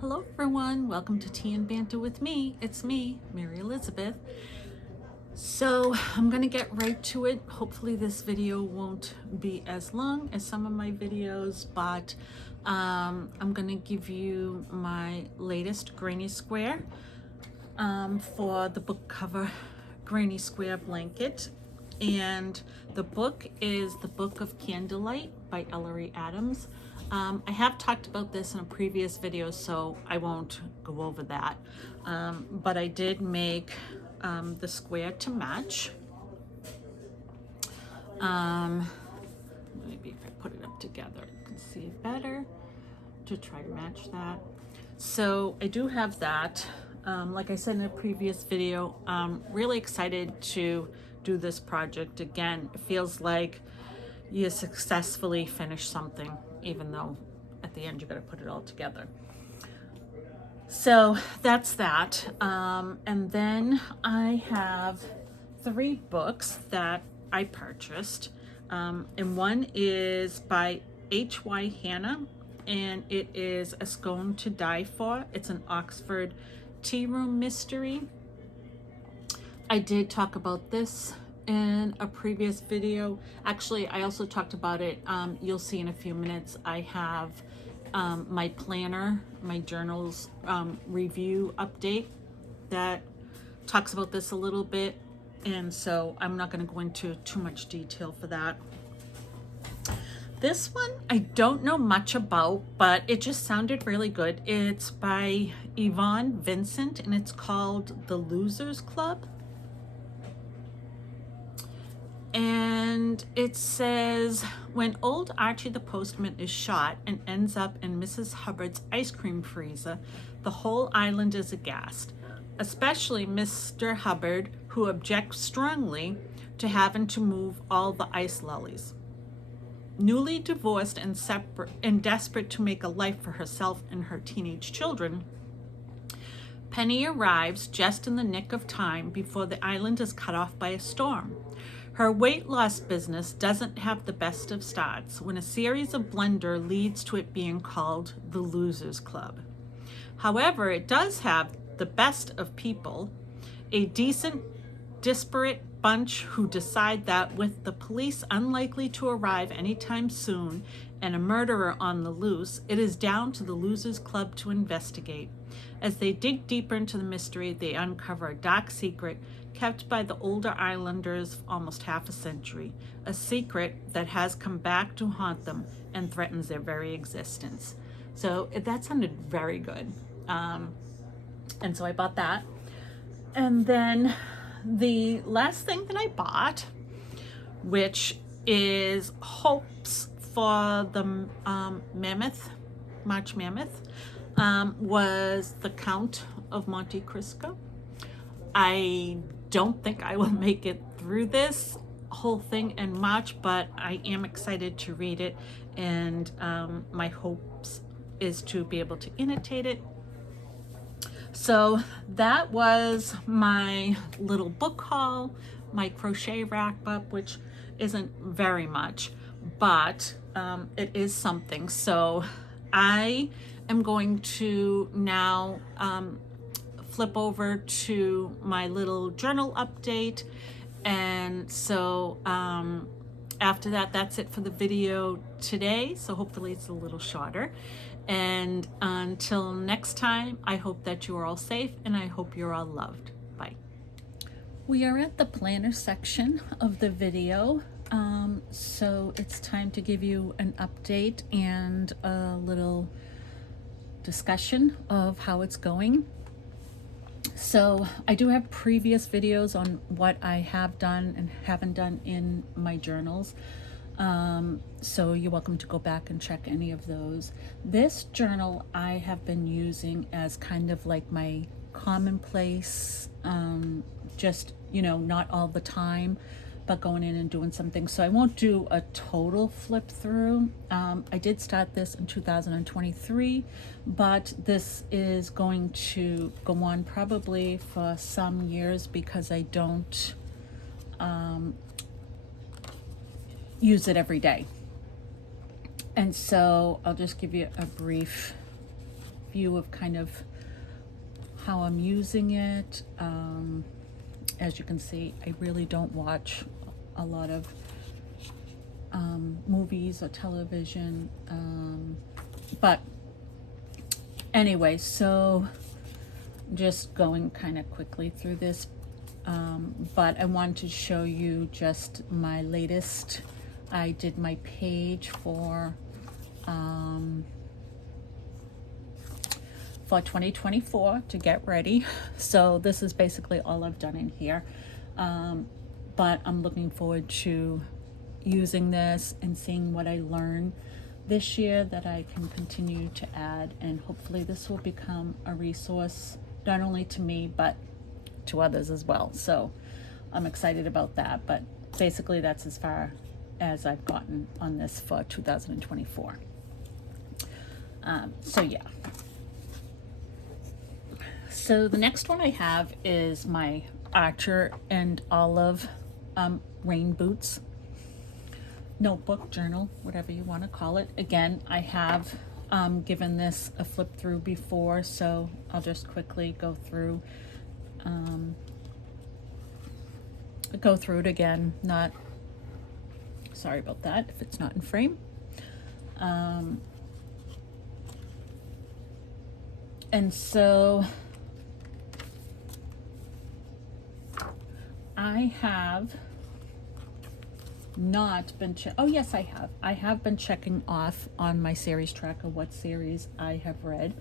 Hello everyone, welcome to Tea and Banter with me. It's me, Mary Elizabeth. So I'm gonna get right to it. Hopefully this video won't be as long as some of my videos, but I'm gonna give you my latest granny square for the book cover granny square blanket. And the book is The Book of Candlelight by Ellery Adams. I have talked about this in a previous video, so I won't go over that. But I did make the square to match. Maybe if I put it up together, you can see it better to try to match that. So I do have that. Like I said in a previous video, I'm really excited to do this project again. It feels like you successfully finished something, even though at the end you got to put it all together. So that's that. And then I have 3 books that I purchased. And one is by H.Y. Hannah, and it is A Scone to Die For. It's an Oxford tea room mystery. I did talk about this in a previous video. Actually, I also talked about it. You'll see in a few minutes. I have my planner, my journals review update that talks about this a little bit. And so I'm not going to go into too much detail for that. This one I don't know much about, but it just sounded really good. It's by Yvonne Vincent, and it's called The Losers Club. And it says, when old Archie the postman is shot and ends up in Mrs. Hubbard's ice cream freezer, the whole island is aghast, especially Mr. Hubbard, who objects strongly to having to move all the ice lollies. Newly divorced and separate and desperate to make a life for herself and her teenage children, Penny arrives just in the nick of time before the island is cut off by a storm. Her weight loss business doesn't have the best of starts when a series of blunder leads to it being called the Losers Club. However, it does have the best of people, a decent, disparate bunch who decide that with the police unlikely to arrive anytime soon and a murderer on the loose, it is down to the Losers Club to investigate. As they dig deeper into the mystery, they uncover a dark secret kept by the older islanders for almost half a century, a secret that has come back to haunt them and threatens their very existence. So that sounded very good. And so I bought that. And then the last thing that I bought, which is hopes for the March Mammoth, was The Count of Monte Cristo. I don't think I will make it through this whole thing in March, but I am excited to read it, and my hopes is to be able to annotate it. So that was my little book haul, my crochet wrap up, which isn't very much, but it is something. So I am going to now flip over to my little journal update. And so after that, that's it for the video today. So hopefully it's a little shorter. And until next time, I hope that you are all safe and I hope you're all loved. Bye. We are at the planner section of the video. So it's time to give you an update and a little discussion of how it's going. So I do have previous videos on what I have done and haven't done in my journals. So you're welcome to go back and check any of those. This journal I have been using as kind of like my commonplace, just, you know, not all the time, but going in and doing something. So I won't do a total flip through. I did start this in 2023, but this is going to go on probably for some years because I don't use it every day. And so I'll just give you a brief view of kind of how I'm using it. As you can see, I really don't watch a lot of movies or television, but anyway, so just going kind of quickly through this, but I wanted to show you just my latest. I did my page for 2024 to get ready. So this is basically all I've done in here, but I'm looking forward to using this and seeing what I learn this year that I can continue to add, and hopefully this will become a resource not only to me but to others as well. So I'm excited about that, but basically that's as far as I've gotten on this for 2024. So yeah. So the next one I have is my Archer and Olive rain boots notebook, journal, whatever you want to call it. Again, I have given this a flip through before, so I'll just quickly go through it again. Not sorry about that if it's not in frame. And so I have not been oh yes, I have been checking off on my series tracker what series I have read.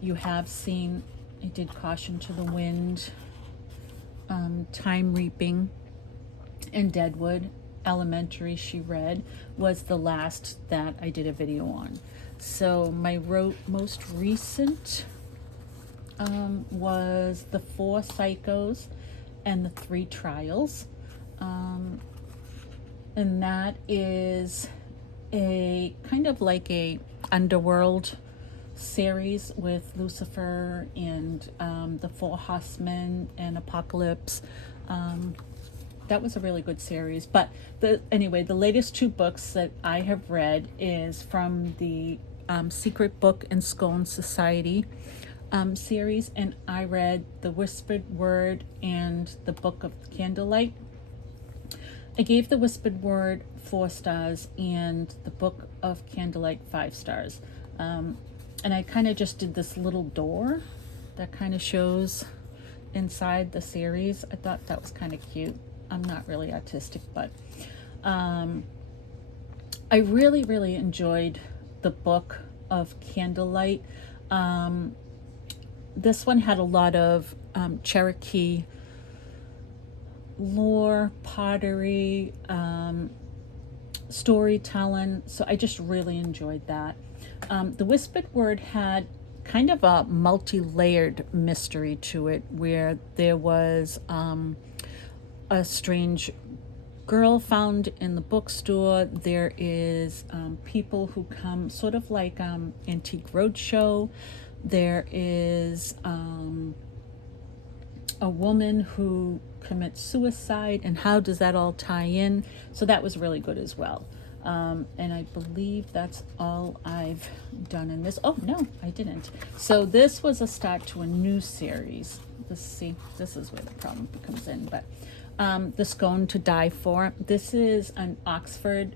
You have seen I did Caution to the Wind, Time Reaping, and Deadwood. Elementary she read was the last that I did a video on. So my most recent was The Four Psychos and The Three Trials. And that is a kind of like a underworld series with Lucifer and the Four Horsemen and Apocalypse. That was a really good series. But anyway, the latest two books that I have read is from the Secret Book and Scone Society series, and I read The Whispered Word and The Book of Candlelight. I gave The Whispered Word 4 stars and The Book of Candlelight 5 stars. And I kind of just did this little door that kind of shows inside the series. I thought that was kind of cute. I'm not really artistic, but I really, really enjoyed the Book of Candlelight. This one had a lot of Cherokee lore, pottery, storytelling, so I just really enjoyed that. The Whispered Word had kind of a multi-layered mystery to it, where there was a strange girl found in the bookstore. There is people who come, sort of like Antique Roadshow. There is a woman who commits suicide, and how does that all tie in? So that was really good as well. And I believe that's all I've done in this. Oh no, I didn't. So this was a start to a new series. This is where the problem comes in, but The Scone to Die For. This is an Oxford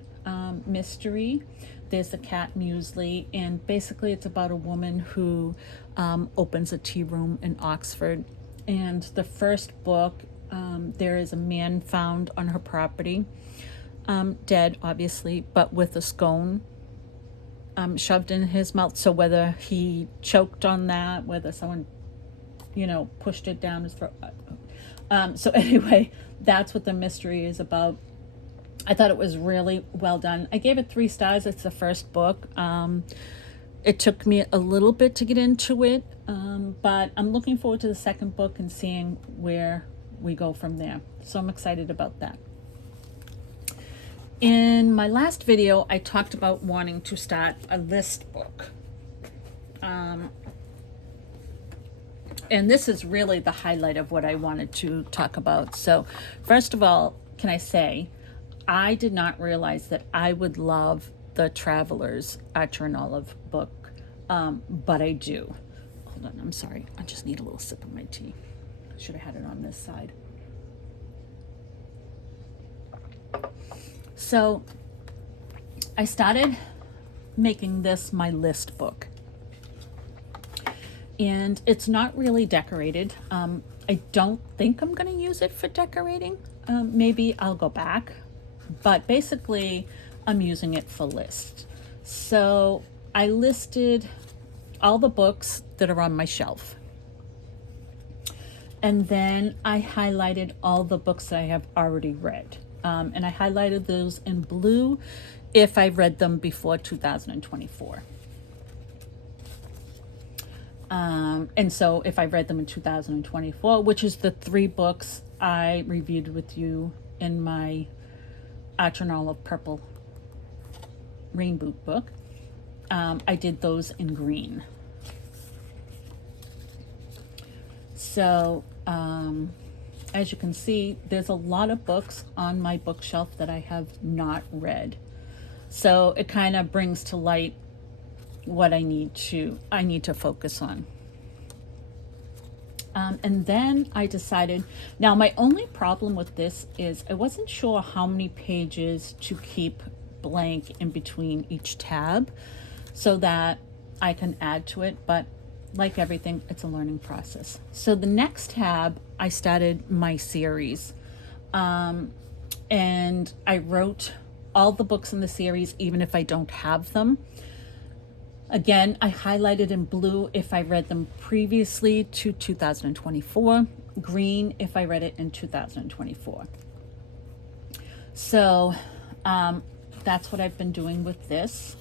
mystery. There's a cat Muesli, and basically it's about a woman who opens a tea room in Oxford. And the first book, there is a man found on her property, dead obviously, but with a scone shoved in his mouth. So whether he choked on that, whether someone, pushed it down his throat. So anyway, that's what the mystery is about. I thought it was really well done. I gave it 3 stars. It's the first book. It took me a little bit to get into it, but I'm looking forward to the second book and seeing where we go from there. So I'm excited about that. In my last video, I talked about wanting to start a list book. And this is really the highlight of what I wanted to talk about. So first of all, can I say, I did not realize that I would love the Travelers Archer and Olive book. but I do. Hold on, I'm sorry. I just need a little sip of my tea. Should have had it on this side. So I started making this my list book. And it's not really decorated. I don't think I'm going to use it for decorating. Maybe I'll go back. But basically, I'm using it for lists. So I listed all the books that are on my shelf. And then I highlighted all the books that I have already read. And I highlighted those in blue if I read them before 2024. And so if I read them in 2024, which is the 3 books I reviewed with you in my Journal of Purple Rainbow book, I did those in green. So as you can see, there's a lot of books on my bookshelf that I have not read. So it kind of brings to light what I need to focus on. And then I decided, now my only problem with this is I wasn't sure how many pages to keep blank in between each tab so that I can add to it, but like everything, it's a learning process. So the next tab, I started my series, and I wrote all the books in the series, even if I don't have them. Again, I highlighted in blue if I read them previously to 2024, green if I read it in 2024. So that's what I've been doing with this.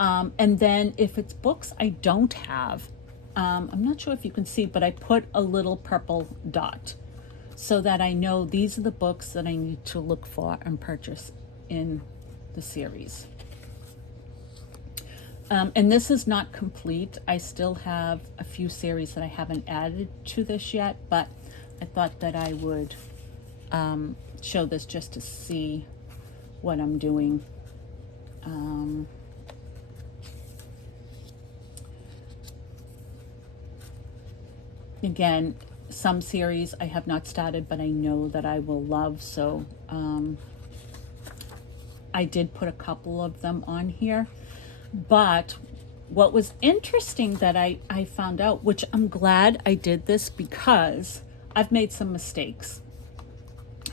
And then if it's books I don't have, I'm not sure if you can see, but I put a little purple dot so that I know these are the books that I need to look for and purchase in the series. And this is not complete. I still have a few series that I haven't added to this yet, but I thought that I would show this just to see what I'm doing. Again, some series I have not started, but I know that I will love, so I did put a couple of them on here. But what was interesting that I found out, which I'm glad I did this because I've made some mistakes.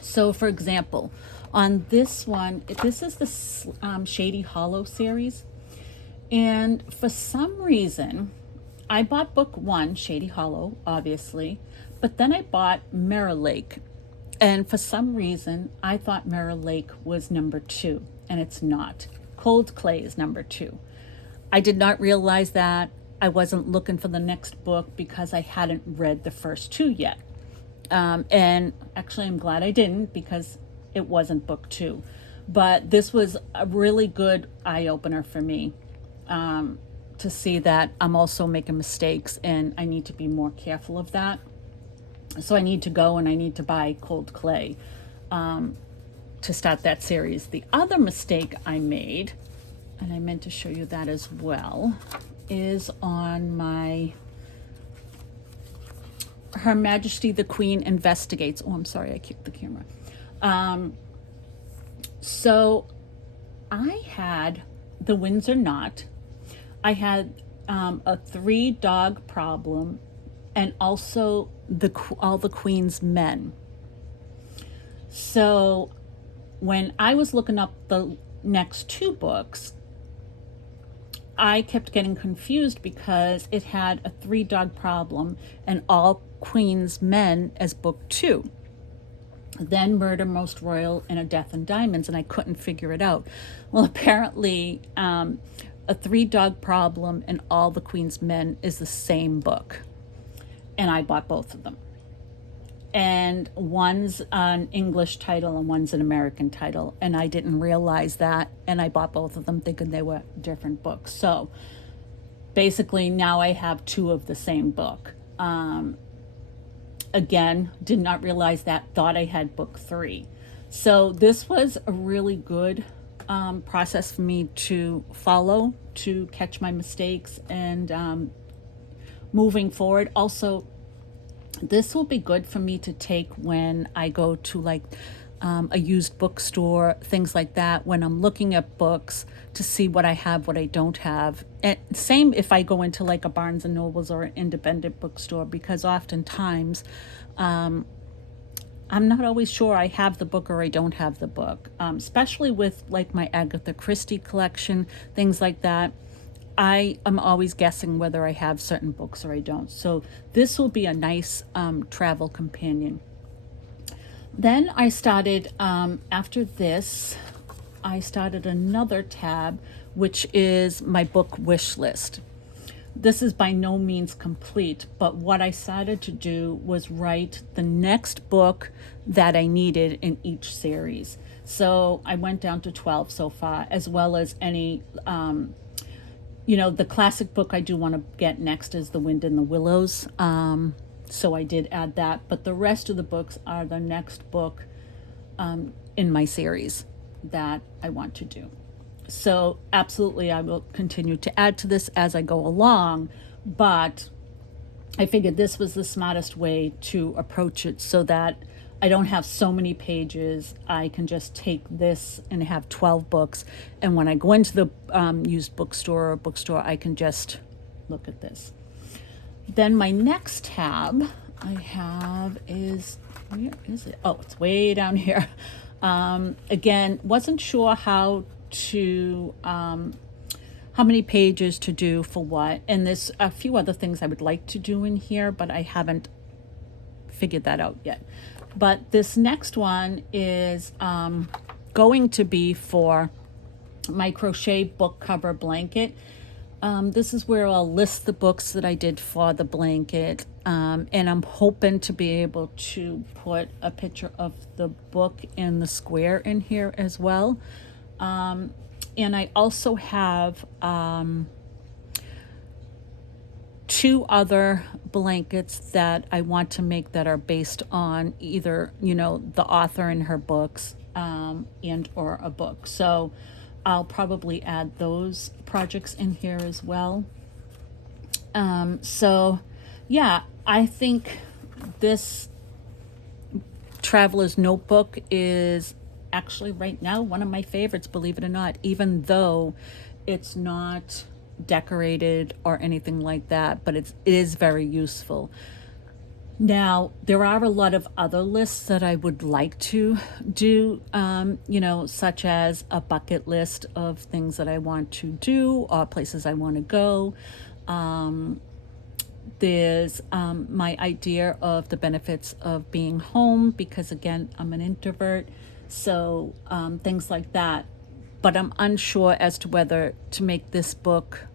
So for example, on this one, this is the Shady Hollow series. And for some reason, I bought book 1, Shady Hollow, obviously, but then I bought Mirror Lake. And for some reason, I thought Mirror Lake was number 2, and it's not. Cold Clay is number 2. I did not realize that. I wasn't looking for the next book because I hadn't read the first 2 yet. And actually, I'm glad I didn't because it wasn't book 2. But this was a really good eye-opener for me to see that I'm also making mistakes and I need to be more careful of that. So I need to go and I need to buy Cold Clay to start that series. The other mistake I made, and I meant to show you that as well, is on my Her Majesty the Queen Investigates. Oh, I'm sorry, I kicked the camera. So I had the Windsor Knot. I had a 3-dog problem, and also all the Queen's Men. So when I was looking up the next 2 books, I kept getting confused because it had a 3-dog problem and all Queen's Men as book 2. Then Murder Most Royal and A Death in Diamonds, and I couldn't figure it out. Well, apparently A 3-Dog Problem and All the Queen's Men is the same book. And I bought both of them. And one's an English title and one's an American title. And I didn't realize that. And I bought both of them thinking they were different books. So basically now I have 2 of the same book. Again, did not realize that, thought I had book 3. So this was a really good process for me to follow, to catch my mistakes, and moving forward. Also, this will be good for me to take when I go to like a used bookstore, things like that, when I'm looking at books to see what I have, what I don't have. And same if I go into like a Barnes and Nobles or an independent bookstore, because oftentimes I'm not always sure I have the book or I don't have the book, especially with like my Agatha Christie collection, things like that. I am always guessing whether I have certain books or I don't. So this will be a nice travel companion. Then I started, after this, I started another tab, which is my book wish list. This is by no means complete, but what I started to do was write the next book that I needed in each series. So I went down to 12 so far, as well as any, the classic book I do want to get next is The Wind in the Willows. So I did add that, but the rest of the books are the next book in my series that I want to do. So absolutely, I will continue to add to this as I go along, but I figured this was the smartest way to approach it so that I don't have so many pages. I can just take this and have 12 books. And when I go into the used bookstore or bookstore, I can just look at this. Then my next tab I have is, where is it? Oh, it's way down here. Again, wasn't sure how many pages to do for what, and there's a few other things I would like to do in here, but I haven't figured that out yet. But this next one is going to be for my crochet book cover blanket. This is where I'll list the books that I did for the blanket, and I'm hoping to be able to put a picture of the book in the square in here as well. And I also have 2 other blankets that I want to make that are based on either, the author and her books, and or a book. So I'll probably add those projects in here as well. So yeah, I think this Traveler's Notebook is actually right now one of my favorites, believe it or not, even though it's not decorated or anything like that, but it is very useful. Now, there are a lot of other lists that I would like to do, such as a bucket list of things that I want to do or places I want to go. There's my idea of the benefits of being home, because again, I'm an introvert. So things like that. But I'm unsure as to whether to make this book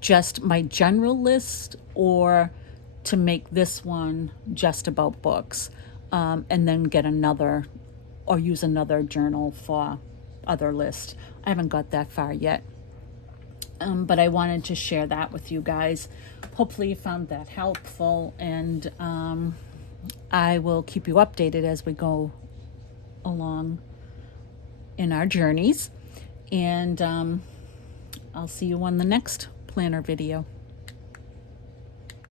just my general list or to make this one just about books, and then get another or use another journal for other list. I haven't got that far yet. But I wanted to share that with you guys. Hopefully you found that helpful, and I will keep you updated as we go along in our journeys, and I'll see you on the next planner video.